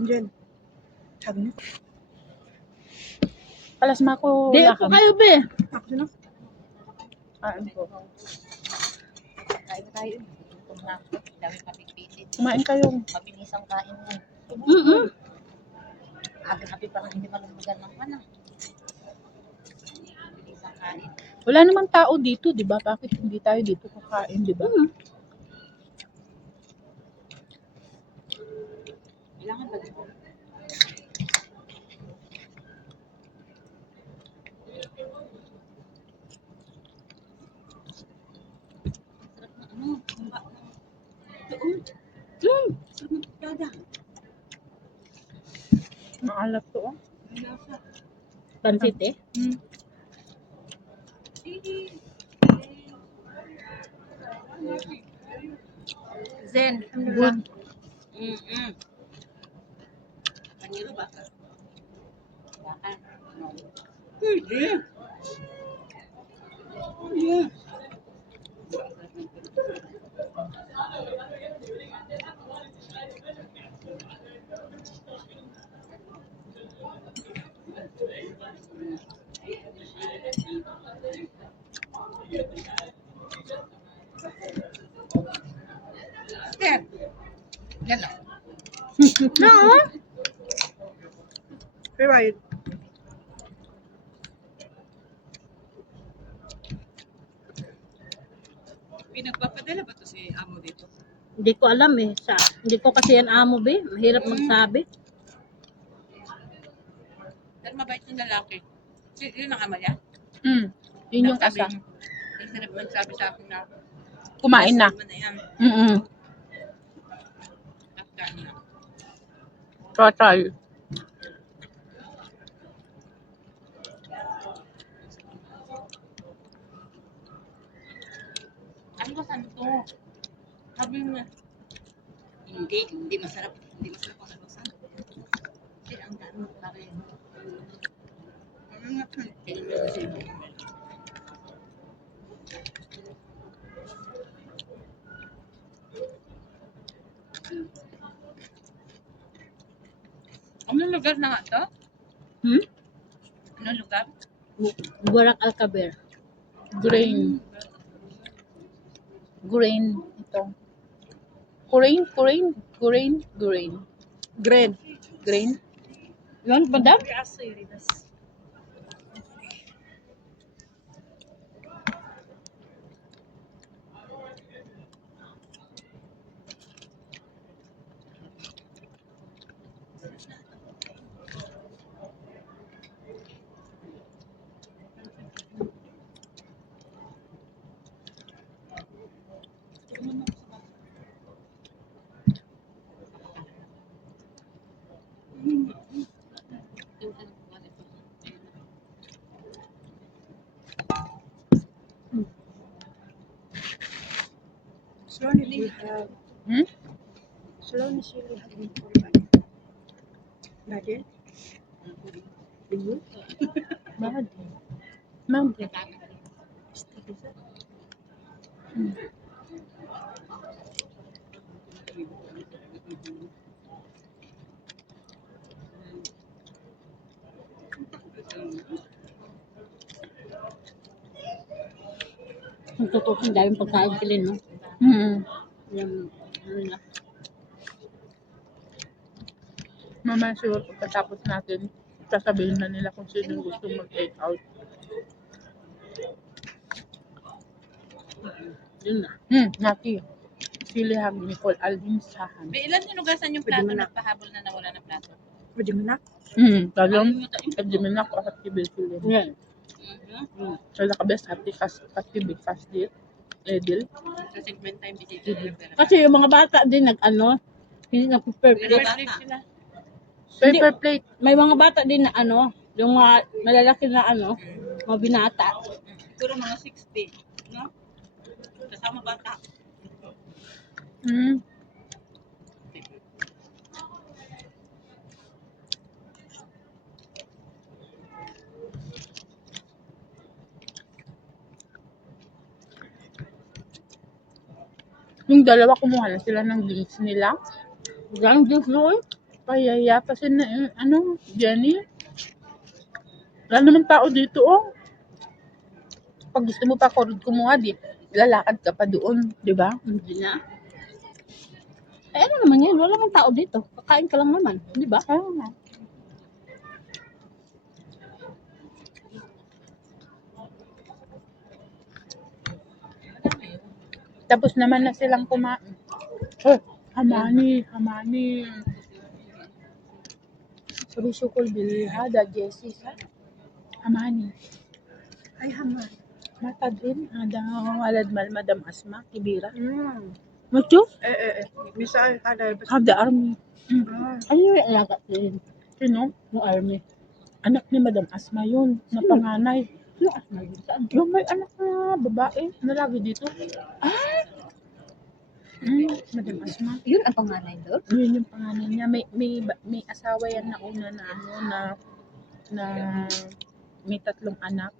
Angel. Sabi niyo. Palasma ko Di lakam. po kayo, be. Ako sino? Kain po. Kain tayo. Gutom na ako. Dami papipitit. Kumain kayo. Mabilisang kain mo. Happy pa lang hindi malumugan ng mana. Mabilisang kain. Wala namang tao dito, di ba? Bakit hindi tayo dito kakain, di ba? Kailangan ba dito? Sarap na ano? Doon. Sarap na pagkada. Maalat to, oh. Pansit eh. Zen. Good. Maniro ba? Bakit? Hindi. Step. Yan lang. No. Favorite. Pinagpapadala ba to si Amo dito? Hindi ko alam eh. Hindi ko kasi yan amo, be. Mahirap magsabi. Pero mabait yung lalaki. Yun ang ama niya? Yun yung asa. Ang sarap magsabi sa akin na Kumain na. "Ano yan?" After na. Tatay. Ano ba saan to? Sabi mo, hindi masarap. Hindi masarap ang salusan. Kasi ang dami pareho. Ano nga pa? Tingnan mo kasi. Anong lugar na nga to? Anong lugar? Burak Alcaber. Grain. Grain. Ito. Grain. Grade. Grain. Yan, madam? Slowly she have. Slowly she will have been Natin? Mahal. Mahal. Ang totoo, ang daming pagkain kilin, no? Yung, ano na. Mamaya siguro pagkatapos natin, sasabihin na nila kung sino yung gusto mag-take out. Yun na. Naki. Sili Hag Nicole Alvin Sahan. May ilan hinugasan yung plato na pahabol na nawala ng plato? Pwede mo na. Talong, Ediminak, o at Tibil Sili. Yan. Wala ka best hati Tibil Kasdir. Edil. Sa segment time, bisita. Kasi yung mga bata din nag-ano, hindi nag-prepare plate. Sila. Paper plate. May mga bata din na ano, yung mga malalaki na ano, mga binata. Puro mga 60. No? Kasama bata. Yung dalawa kumuha na sila ng drinks nila. Gang juice doon. Nakakayaya kasi na, Jenny. Wala naman tao dito, oh. Pag gusto mo pa kumuha, lalakad ka pa doon, di ba? Hindi na. Eh, ano naman yan? Wala naman tao dito. Kakain ka lang naman. Di ba? Ayun nga. Tapos naman na silang kumain. Oh, Hamani. Sabi syukol bilhada, Jessie. Hamani. Ay, haman. Mata din. Ada walad mal Madam Asma, Kibira. Mm. Macho? Bisa kada Have the army. Ano yung alaga din? Sino? Yung army. Anak ni Madam Asma yun, na panganay. Yung asma din saan? Yung may anak na babae, na lagi dito. Madam Asma. Yun ang panganay doon? Yun yung panganay niya. May asawa yan na una na na may 3 anak.